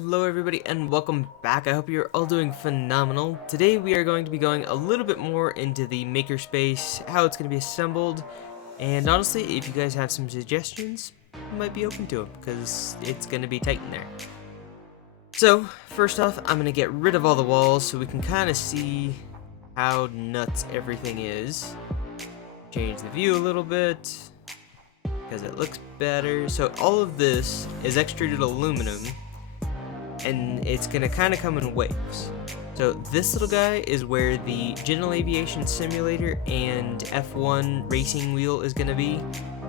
Hello everybody and welcome back. I hope you're all doing phenomenal. Today we are going to be going a little bit more into the Makerspace, how it's going to be assembled, and honestly, if you guys have some suggestions, I might be open to them, because it's going to be tight in there. So, first off, I'm going to get rid of all the walls so we can kind of see how nuts everything is. Change the view a little bit, because it looks better. So all of this is extruded aluminum, and it's gonna kind of come in waves. So this little guy is where the General Aviation Simulator and F1 racing wheel is gonna be.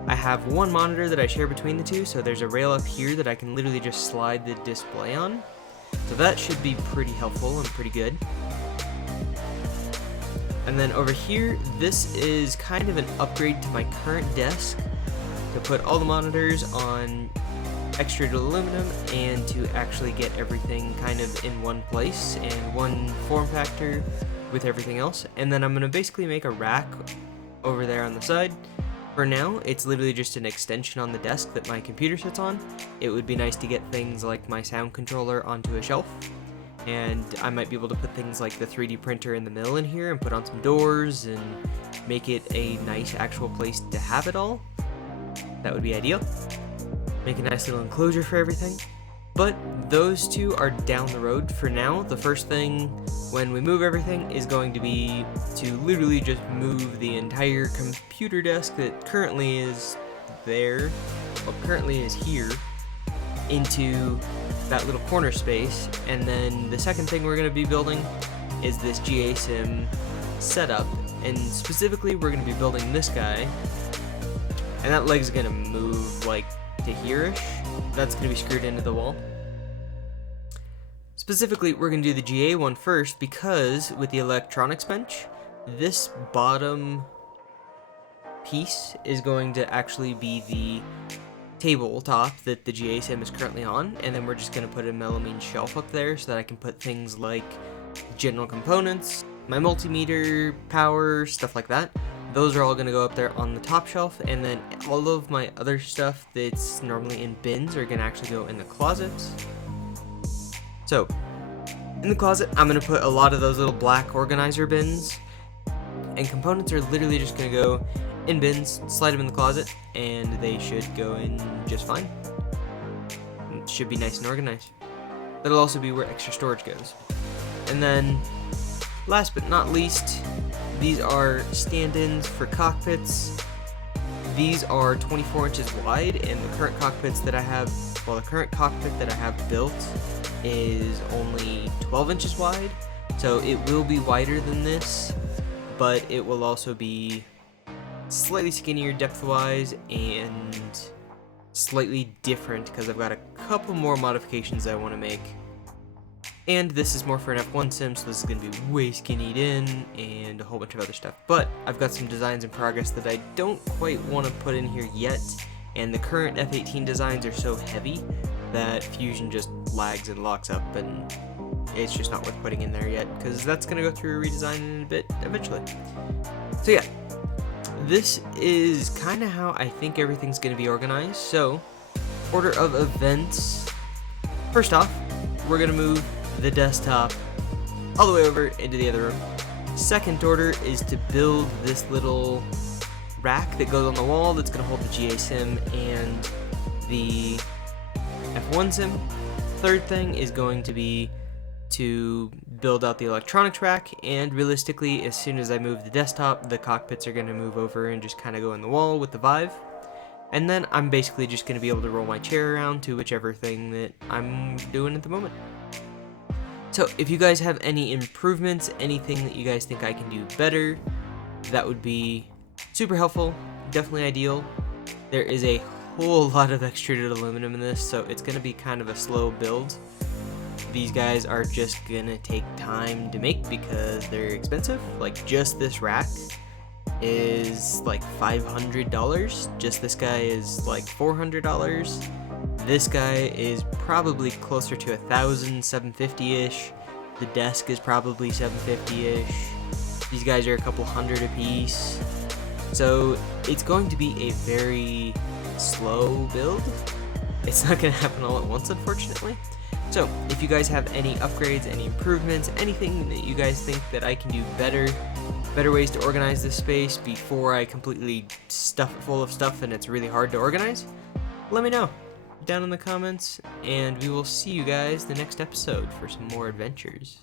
I have one monitor that I share between the two, so there's a rail up here that I can literally just slide the display on. So that should be pretty helpful and pretty good. And then over here, this is kind of an upgrade to my current desk to put all the monitors on extruded aluminum and to actually get everything kind of in one place and one form factor with everything else. And then I'm going to basically make a rack over there on the side. For now, it's literally just an extension on the desk that my computer sits on. It would be nice to get things like my sound controller onto a shelf, and I might be able to put things like the 3D printer in the middle in here and put on some doors and make it a nice actual place to have it all. That would be ideal. Make a nice little enclosure for everything. But those two are down the road for now. The first thing when we move everything is going to be to literally just move the entire computer desk that currently is there, well, currently is here, into that little corner space. And then the second thing we're going to be building is this GA Sim setup. And specifically, we're going to be building this guy. And that leg's going to move like to here-ish. That's going to be screwed into the wall. Specifically, we're going to do the GA one first because with the electronics bench, this bottom piece is going to actually be the tabletop that the GA Sim is currently on, and then we're just going to put a melamine shelf up there so that I can put things like general components, my multimeter, power, stuff like that. Those are all going to go up there on the top shelf, and then all of my other stuff that's normally in bins are going to actually go in the closets. So, in the closet, I'm going to put a lot of those little black organizer bins, and components are literally just going to go in bins, slide them in the closet, and they should go in just fine. It should be nice and organized. That'll also be where extra storage goes. And then, last but not least, these are stand-ins for cockpits. These are 24 inches wide, and the current cockpits that I have, well, the current cockpit that I have built is only 12 inches wide, so it will be wider than this, but it will also be slightly skinnier depth-wise and slightly different because I've got a couple more modifications I want to make. And this is more for an F1 sim, so this is going to be way skinnied in and a whole bunch of other stuff. But I've got some designs in progress that I don't quite want to put in here yet, and the current F18 designs are so heavy that Fusion just lags and locks up, and it's just not worth putting in there yet, because that's going to go through a redesign in a bit eventually. So yeah, this is kind of how I think everything's going to be organized. So, order of events. First off, we're going to move the desktop all the way over into the other room. Second order is to build this little rack that goes on the wall that's going to hold the GA Sim and the F1 Sim. Third thing is going to be to build out the electronics rack, and realistically, as soon as I move the desktop, the cockpits are going to move over and just kind of go in the wall with the Vive. And then I'm basically just going to be able to roll my chair around to whichever thing that I'm doing at the moment. So if you guys have any improvements, anything that you guys think I can do better, that would be super helpful, definitely ideal. There is a whole lot of extruded aluminum in this, so it's going to be kind of a slow build. These guys are just going to take time to make because they're expensive. Like, just this rack is like $500. Just this guy is like $400. This guy is probably closer to $1,000, $750-ish. The desk is probably $750-ish. These guys are a couple hundred a piece. So it's going to be a very slow build. It's not going to happen all at once, unfortunately. So, if you guys have any upgrades, any improvements, anything that you guys think that I can do better ways to organize this space before I completely stuff it full of stuff and it's really hard to organize, let me know down in the comments, and we will see you guys the next episode for some more adventures.